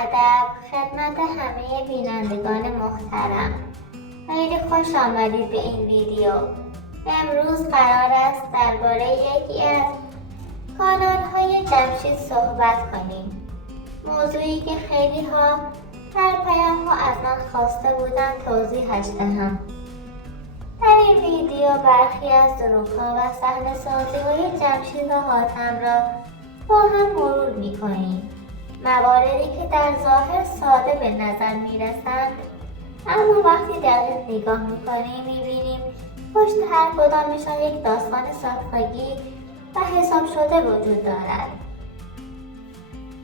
ادب خدمت همه بینندگان محترم. خیلی خوش آمدید به این ویدیو. امروز قرار است درباره یکی از کانال‌های جمشید صحبت کنیم. موضوعی که خیلی ها در پیام‌ها از من خواسته بودند توضیحش دهم. در این ویدیو برخی از دروغ‌ها و صحنه‌سازی‌های جمشید و حاتم را با هم مرور می‌کنیم. مواردی که در ظاهر ساده به نظر می‌رسند، اما وقتی دقیق نگاه می‌کنیم می‌بینیم پشت هر کدامشان یک داستان ساختگی و حساب شده وجود دارد.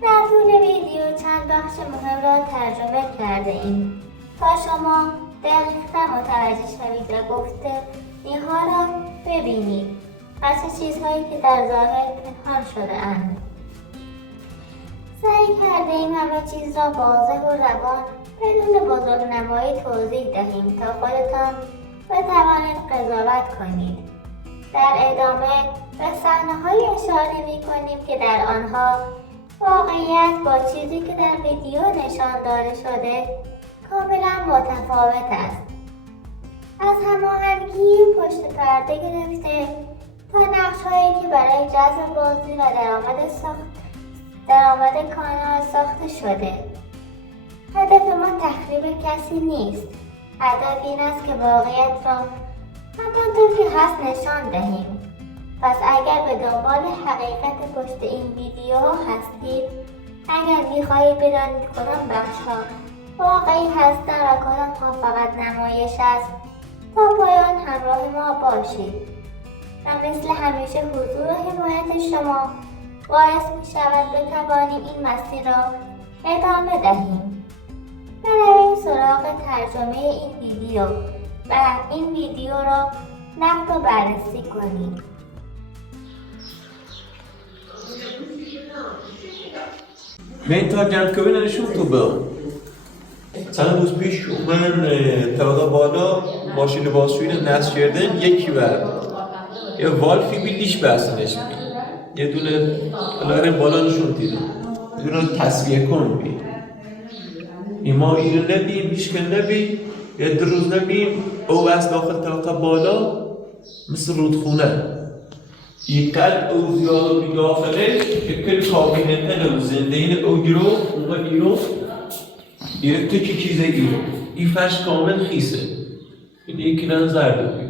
در طول ویدیو چند بخش مهم را ترجمه کرده ایم تا شما دقیق‌تر متوجه شوید و گفته‌ها را ببینید از چیزهایی که در ظاهر پنهان شده اند. سعی کرده ایم همه چیز را واضح و روان بدون بزرگنمایی توضیح دهیم تا خودتان بتوانید قضاوت کنید. در ادامه به صحنه‌هایی اشاره می‌کنیم که در آنها واقعیت با چیزی که در ویدیو نشان داده شده کاملا متفاوت است. از هماهنگی پشت پرده گرفته تا نقش‌هایی که برای جذب بازی و درآمد کانال ساخته شده. هدف ما تخریب کسی نیست. هدف این است که واقعیت را همانطور که هست نشان دهیم. پس اگر به دنبال حقیقت پشت این ویدیوها هستید، اگر می‌خواهید بدانید کدام بخش‌ها واقعی هستند و کدام‌ها فقط نمایش است، تا پایان همراه ما باشید. و مثل همیشه حضور و حمایت شما باعث می‌شود بتوانیم این مسیر را ادامه دهیم. برویم سراغ ترجمه این ویدیو و این ویدیو را نقد و بررسی کنیم. من تا جمع‌کوی نشون تو با چند روز پیش من طبقه بالا ماشین بازشویی رو نصب کردم. یکی بر یه والفی بیلیش بستنش بی یه دونه لارم بالا نشون دیدم یه دونه تصویه کن بی ایما اینو نبیم بیشکن نبیم یه روز نبیم او از داخل طبقه بالا مثل رودخونه اینقدر او زیاده بی داخلش که کل کابینته نو زندگی او گیرو اونها گیرو گیره تو چی چیزه گیرو این فرش کامل خیسه این یکی نظر بی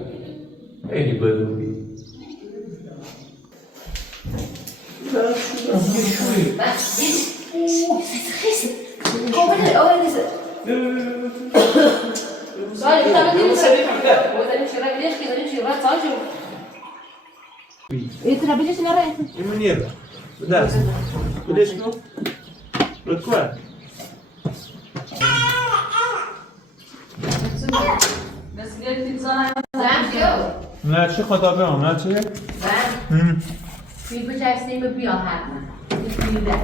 خیلی بگو بی Entra, beleza, não era? E menina, desce. Deixa não. Para qual? نه چی خدا بیام نه چی؟ زن فیلم بچرسیم بیا حتما فیلم ده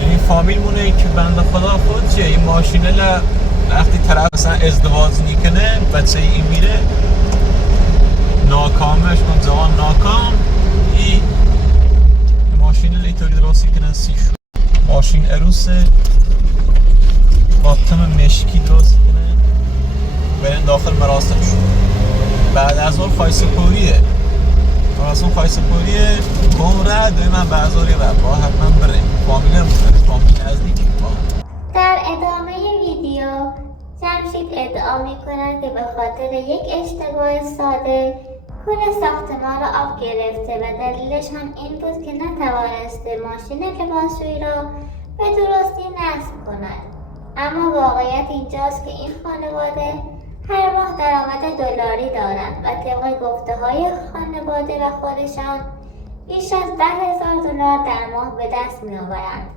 این فامیل مونه که بنده خدا خود چیه این ماشینه وقتی طرف اصلا ازدواج میکنه بچه این میره ناکامش کن زمان ناکام این ماشین لیتوری درستی کنن سی شد ماشین عروس با تم مشکی درست کنه برین داخل مراسم شد بعد از اون خایسپوریه مراسم خایسپوریه عمره دوی من بعد از اون با حتما بریم فامیل هم بکنه فامیل از نیکی در ادامه ویدیو جمشید ادعا می‌کند که به خاطر یک اشتباه ساده کل ساختمان را آب گرفته و دلیلش هم این بود که نتوانسته ماشین لباسشویی را به درستی نصب کند. اما واقعیت اینجاست که این خانواده هر ماه درآمد دلاری دارند و طبق گفته‌های خانواده و خودشان بیش از 10,000 دلار در ماه به دست می‌آورند.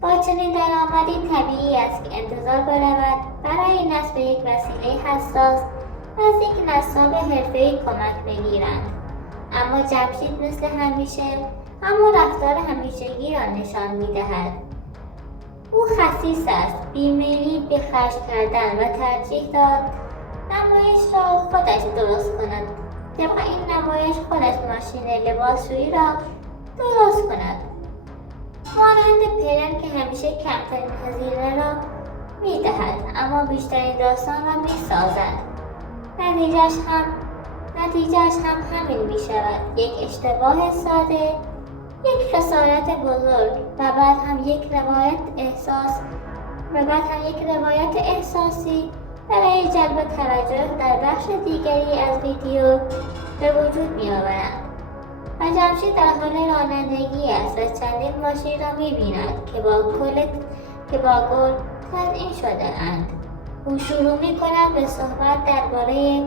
با چنین درآمدی طبیعی است که انتظار برود برای نصب یک وسیله حساس از یک نصاب حرفه‌ای کمک بگیرند. اما جمشید مثل همیشه اما رفتار همیشگی را نشان می‌دهد. او خسیس است، بیمیلی به خرج کردن و ترجیح داد نمایش را خودش درست کند. طبق این نمایش خودش ماشین لباسشویی را درست کند. مانند پدر که همیشه کمترین هزینه را میدهد اما بیشترین داستان را میسازد. نتیجهش هم همین می شود. یک اشتباه ساده، یک خسارت بزرگ و بعد هم یک روایت احساسی برای جلب توجه در بخش دیگری از ویدیو به وجود می آورند. و جمشید در حال رانندگی است و چندین ماشین را می بیند که با گل تزئین شده اند. او شروع می کند به صحبت درباره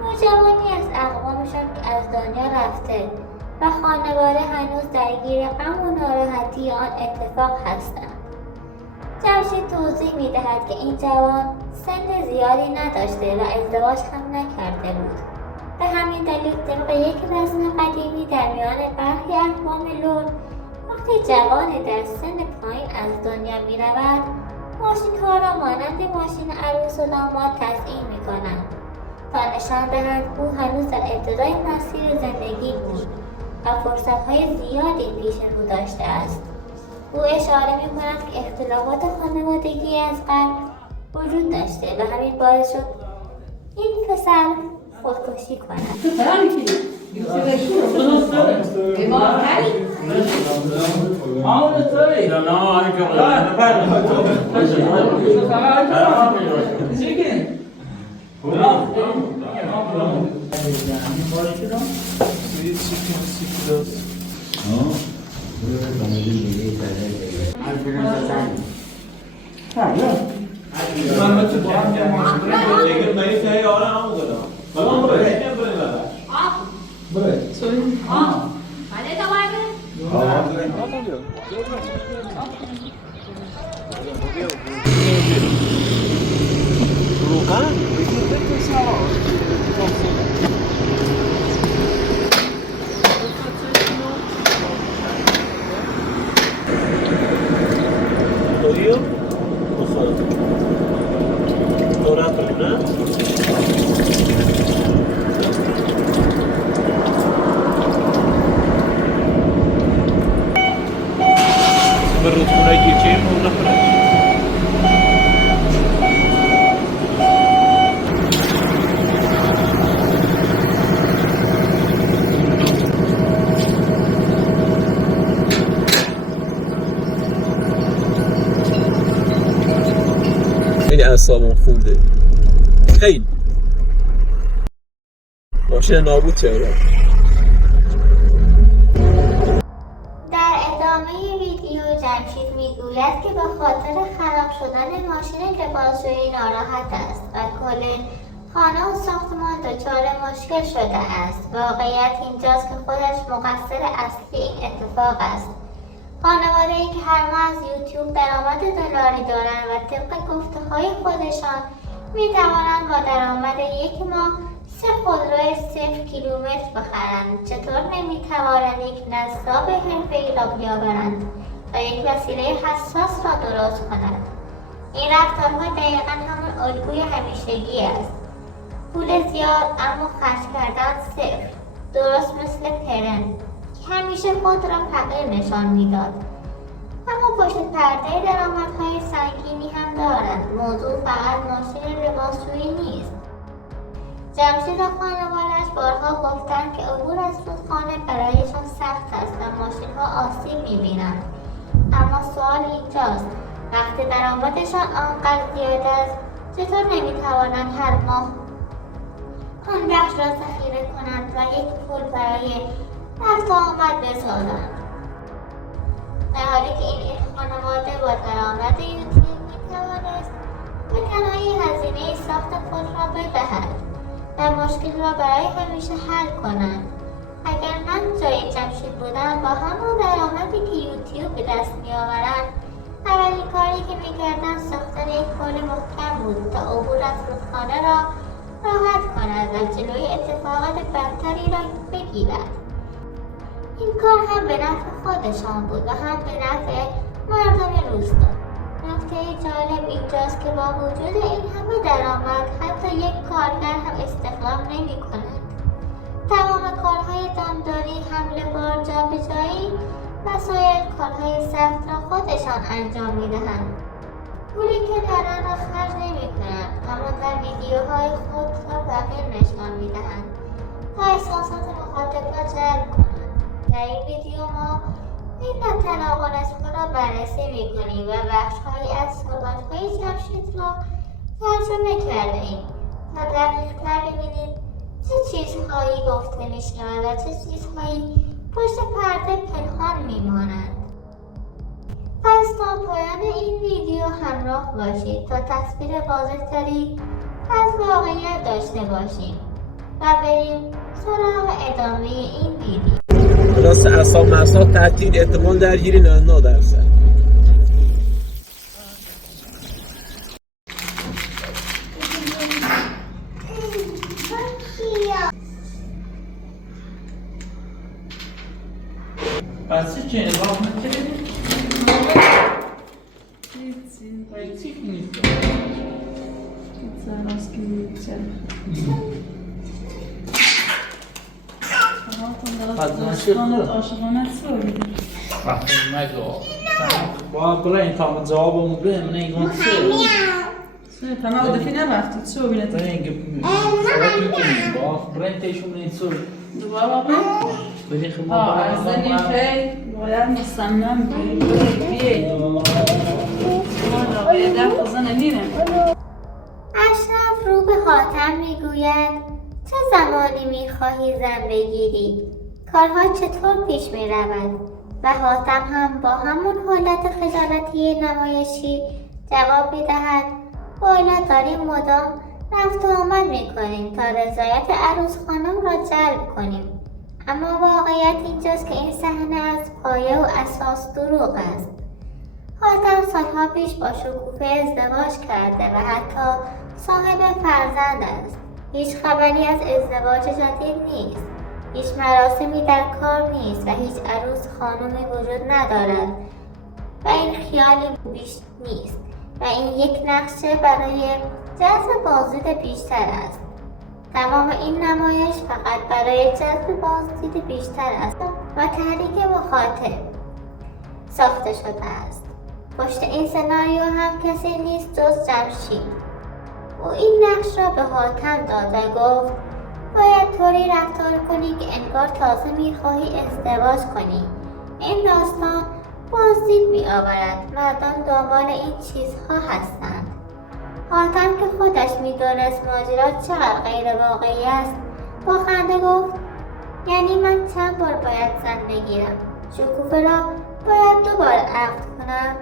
نوجوانی از اقوامشان که از دنیا رفته و خانواده هنوز درگیر غم و ناراحتی آن اتفاق هستند. جمشید توضیح می دهد که این جوان سن زیادی نداشته و ازدواج هم نکرده بود. به همین دلیل طبق یک رسم قدیمی در میان برخی اقوام لور وقتی جوانی در سن پایین از دنیا می رود ماشین‌ها را مانند ماشین عروس و داماد تزئین می کنند تا نشان دهند او هنوز در ابتدای مسیر زندگی بود و فرصت‌های زیادی پیش رو داشته است. او اشاره می کند که اختلافات خانوادگی از قبل وجود داشته و همین باعث شد این پسر خودکشی کند. خیلی اعصابم خورده، خیلی ماشین نابود شده. در ادامه ویدیو جمشید میگوید که به خاطر خراب شدن ماشین لباسشویی ناراحت است و کل خانه و ساختمان دچار مشکل شده است. واقعیت اینجاست که خودش مقصر اصلی این اتفاق است. خانواده‌ای که هر ماه از یوتیوب درآمد دلاری دارند و طبق گفته‌های خودشان می‌توانند با درآمد یک ماه 3 خودروی 0 کیلومتر بخرند، چطور نمی‌توانند یک نصاب حرفه‌ای را بیاورند و یک وسیله حساس را درست کنند؟ این رفتارها دقیقاً همان الگوی همیشگی است. پول زیاد اما خرج کردن صفر، درست مثل پرن که همیشه خود را فقیر نشان میداد. اما پشت پرده درآمدهای سنگینی هم دارند. موضوع فقط ماشین لباسشویی نیست. جمشید و خانواده‌اش بارها گفتند که عبور از رودخانه برایشان سخت است و ماشین‌ها آسیب می‌بینند. اما سوال اینجاست، وقتی درآمدشان آنقدر زیاد است چطور نمی‌توانند هر ماه آن بخش را ذخیره کنند و یک پول برای رفت و آمد بسازند؟ در حالی که این خانواده با درآمد یوتیوب می‌توانست به تنهایی هزینه ساخت خود را بدهد و مشکل را برای همیشه حل کنند. اگر من جای جمشید بودم با همان درآمدی که یوتیوب به دست می‌آورند اولین کاری که می‌کردم ساختن یک پل محکم بود تا عبور از رودخانه را راحت کند و جلوی اتفاقات بدتری را بگیرد. این کار هم به نفع خودشان بود و هم به نفع مردم روستا. نکته جالب اینجاست که با وجود این همه درآمد حتی یک کارگر هم استخدام نمی‌کنند. تمام کارهای دامداری، حمل بار، جابجایی و سایر کارهای سخت را خودشان انجام می‌دهند. پولی که دارند را خرج نمی‌کنند، اما در ویدیوهای خود را فقیر نشان می‌دهند تا احساسات مخاطب را جلب کنند. در این ویدیو ما این تناقض‌ها را بررسی می‌کنیم و بخش‌هایی از صحبت‌های جمشید را ترجمه کرده‌ایم تا دقیق‌تر ببینید چه چیزهایی گفته می‌شود و چه چیزهایی پشت پرده پنهان می‌مانند. پس تا پایان این ویدیو همراه باشید تا تصویر واضح‌تری از واقعیت داشته باشیم و بریم سراغ ادامه این ویدیو. راست اعصاب مصاب تعطیل احتمال درگیری 99%. پس چه نگاه میکنید؟ هیچی نیست. Zaraz gideceğim. Aşıklanat söyledi. وقتی مگه با کلا این تام جوابمو به من نگم Söyle tamam o define baktı. Söyle. تو نگم سوالتی با برنتشون نیست Dua baba. ولی خب از این خیلی باید مصمم بیایی. ما را به در خزانه میرم. اشرف رو به حاتم میگوید چه زمانی میخواهی زن بگیری؟ کارها چطور پیش میرود؟ و حاتم هم با همون حالت خجالتی نمایشی جواب میدهد والا داریم مدام رفت و آمد میکنیم تا رضایت عروس خانم را جلب کنیم. اما واقعیت اینجاست که این صحنه از پایه و اساس دروغ است. حاتم سالها پیش با شکوفه ازدواج کرده و حتی صاحب فرزند است. هیچ خبری از ازدواج جدید نیست. هیچ مراسمی در کار نیست و هیچ عروس خانمی وجود ندارد و این خیالی بیش نیست و این یک نقشه برای جذب بازدید بیشتر است. تمام این نمایش فقط برای جذب بازدید بیشتر است و تحریک مخاطب ساخته شده است. پشت این سناریو هم کسی نیست جز جمشید. او این نقش را به حاتم داد و گفت باید طوری رفتار کنی که انگار تازه میخواهی ازدواج کنی. این داستان بازدید میآورد. مردان دنبال این چیزها هستند. حاتم که خودش میدانست ماجرا چقدر غیر واقعی است با خنده گفت یعنی من چند بار باید زن بگیرم؟ شکوفه را باید 2 بار عقد کنم؟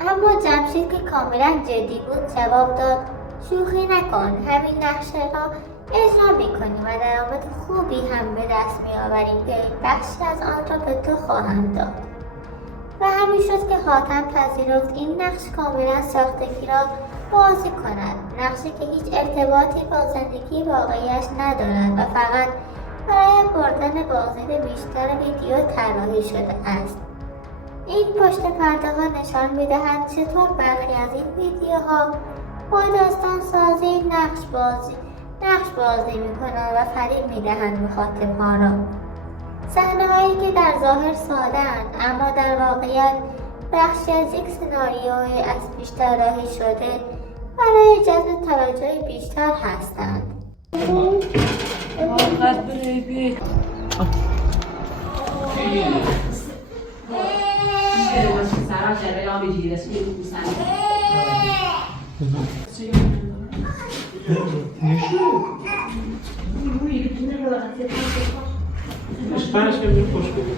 اما جمشید که کاملا جدی بود جواب داد شوخی نکن، همین نقشه را اجرا میکنیم و درآمد خوبی هم به دست میآوریم که بخشی از آن را به تو خواهم داد. و همین شد که حاتم پذیرفت این نقش کاملا ساختگی را بازی کند، نقشی که هیچ ارتباطی با زندگی واقعیش ندارد و فقط برای بردن بازدید بیشتر ویدیو طراحی شده است. این پشت پرده ها نشان میدهد چطور برخی از این ویدیوها با داستان سازی نقش بازی میکنند و فریب میدهند مخاطب ها را. صحنه هایی که در ظاهر ساده اند اما در واقعیت بخشی از یک سناریوی از پیش طراحی شده برای جذب توجه بیشتر هستند. Vallahi böyle bir اسپانیش که میگه خوش بگو.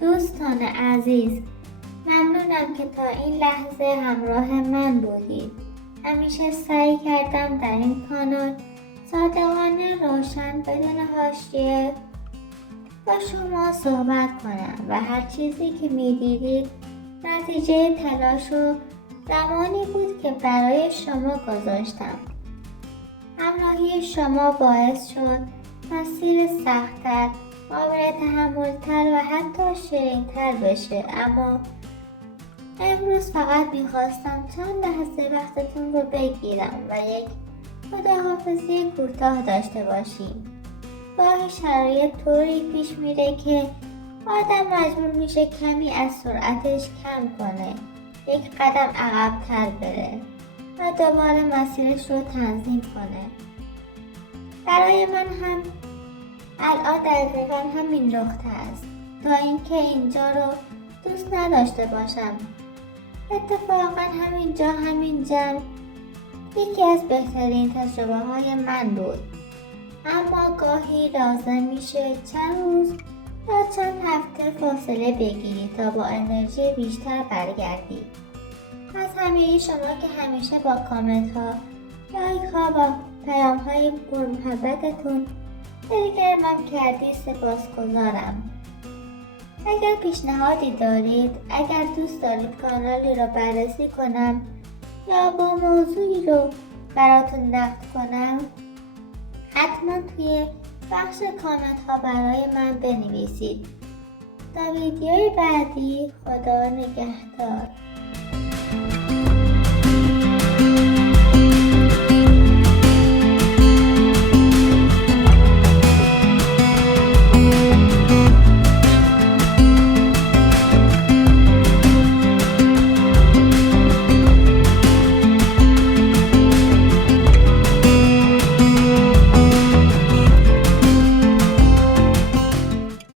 دوستان عزیز، ممنونم که تا این لحظه همراه من بودید. همیشه سعی کردم در این کانال صادقانه، روشن، بدون حاشیه با شما صحبت کنم و هر چیزی که میدیدید نتیجه تلاش و زمانی بود که برای شما گذاشتم. همراهی شما باعث شد مسیر سخت‌تر، قابل تحمل‌تر و حتی شیرین‌تر بشه، اما امروز فقط میخواستم چند لحظه وقتتون رو بگیرم و یک خداحافظی کوتاه داشته باشیم. گاهی شرایط طوری پیش میره که آدم مجبور میشه کمی از سرعتش کم کنه، یک قدم عقب‌تر بره و دوباره مسیرش رو تنظیم کنه. برای من هم الان دقیقا همین نقطه است، تا اینکه اینجا رو دوست نداشته باشم. اتفاقا همین جمع یکی از بهترین تجربه های من بود، اما گاهی لازم میشه چند روز یا چند هفته فاصله بگیری تا با انرژی بیشتر برگردی. از همه شما که همیشه با کامنت ها، لایک ها و پیام های پرمحبتتون دلگرمم کردی سپاسگزارم. اگر پیشنهادی دارید، اگر دوست دارید کانالی رو بررسی کنم یا با موضوعی رو براتون نقد کنم، حتما توی بخش کامنت ها برای من بنویسید. تا ویدیوی بعدی، خدا نگهدار.